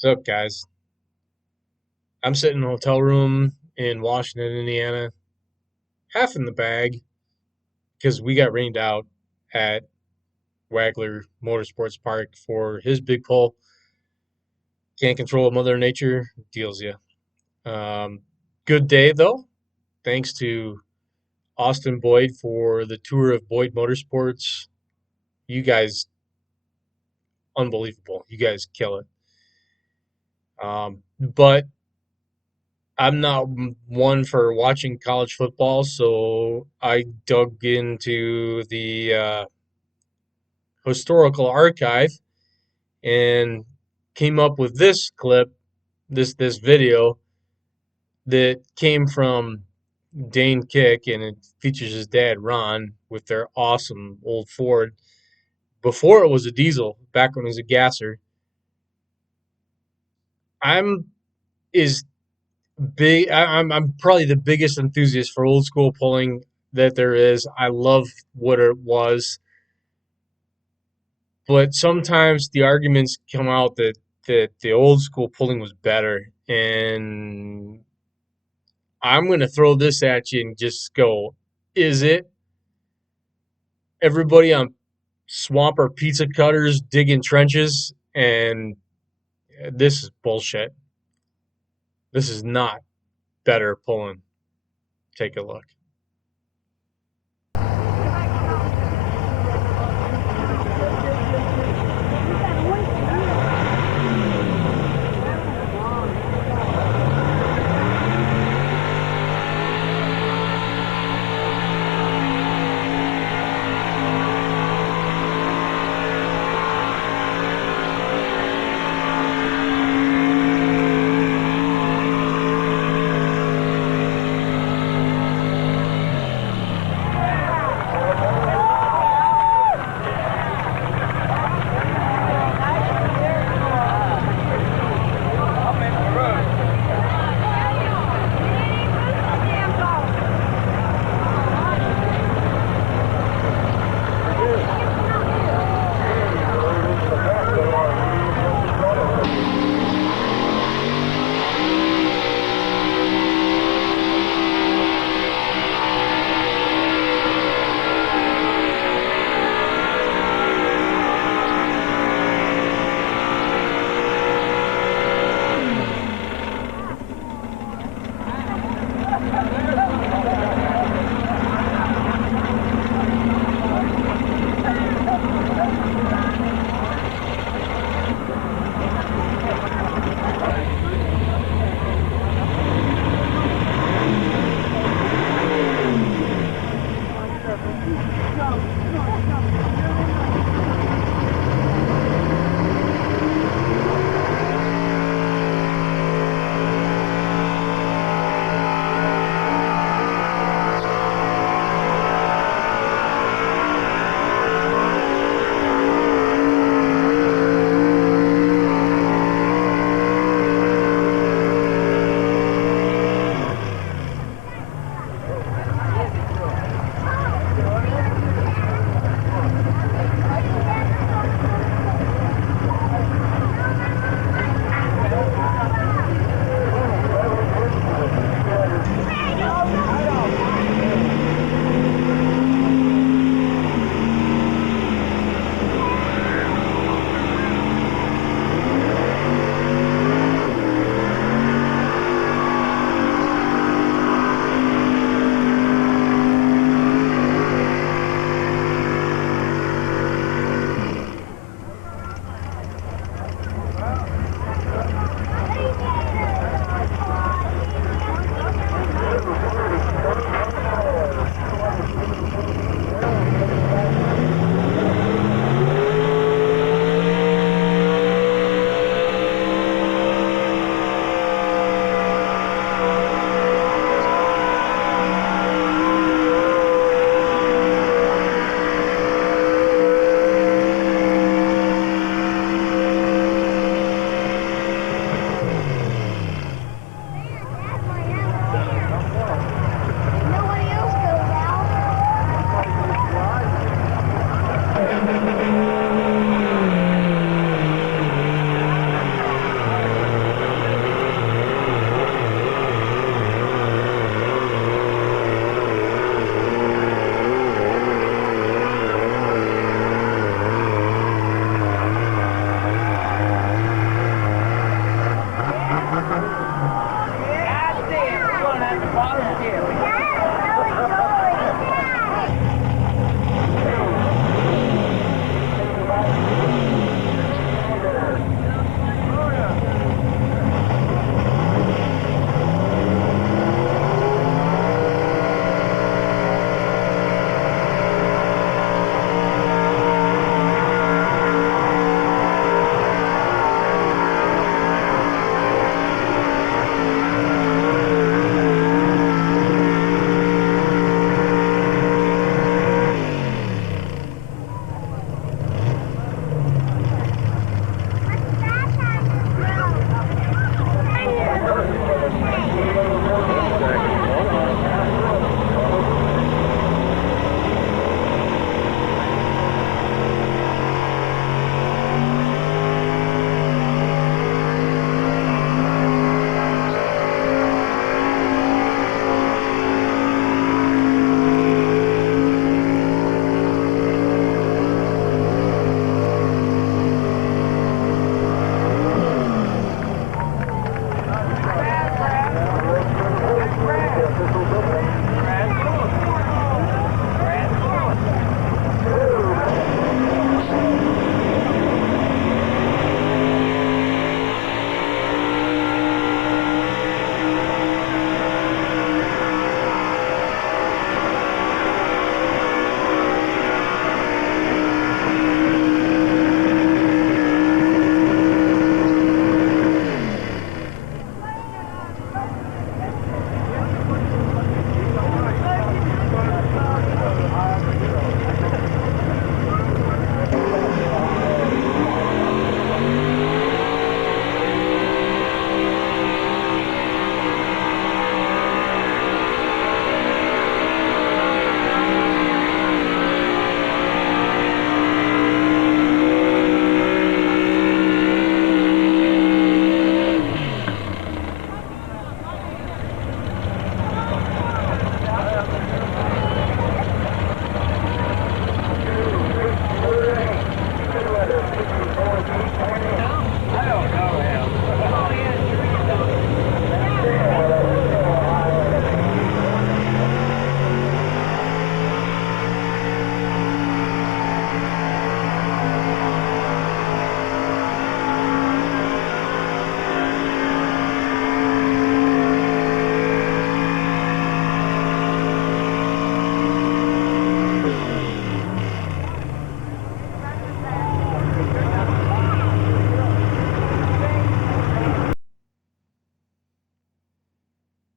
What's up, guys? I'm sitting in a hotel room in Washington, Indiana, half in the bag because we got rained out at Wagler Motorsports Park for his big pull. Can't control what Mother Nature deals you. Um, Good day, though. Thanks to Austin Boyd for the tour of Boyd Motorsports. You guys, unbelievable. You guys kill it. But I'm not one for watching college football, so I dug into the historical archive and came up with this clip, this video that came from Dane Kick, and it features his dad Ron with their awesome old Ford before it was a diesel, back when it was a gasser. I'm is big. I'm probably the biggest enthusiast for old school pulling that there is. I love what it was, but sometimes the arguments come out that the old school pulling was better, and I'm going to throw this at you and just go, is it? Everybody on swamper pizza cutters digging trenches, and this is bullshit. This is not better pulling. Take a look.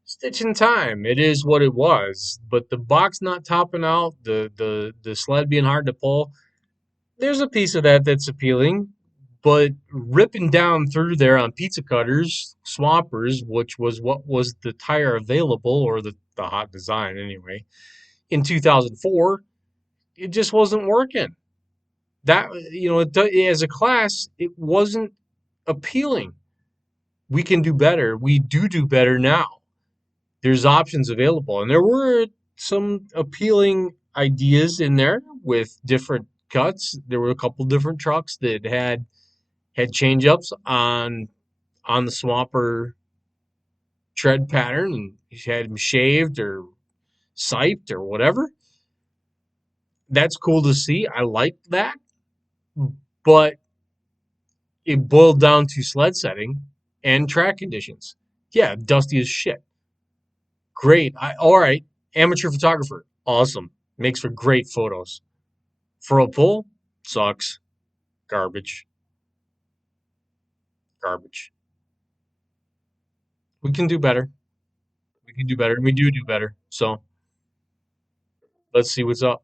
Stitch in time. It is what it was. But the box not topping out, the sled being hard to pull, there's a piece of that that's appealing. But ripping down through there on pizza cutters, swappers, which was what was the tire available, or the hot design anyway, in 2004, it just wasn't working. That, as a class, it wasn't appealing. We can do better. We do better now. There's options available, and there were some appealing ideas in there with different cuts. There were a couple different trucks that had change ups on the swamper tread pattern, and you had them shaved or siped or whatever. That's cool to see. I like that, but it boiled down to sled setting and track conditions. Yeah, dusty as shit. Great. All right. Amateur photographer. Awesome. Makes for great photos. For a pull, sucks. Garbage. Garbage. We can do better. We can do better. And we do better. So let's see what's up.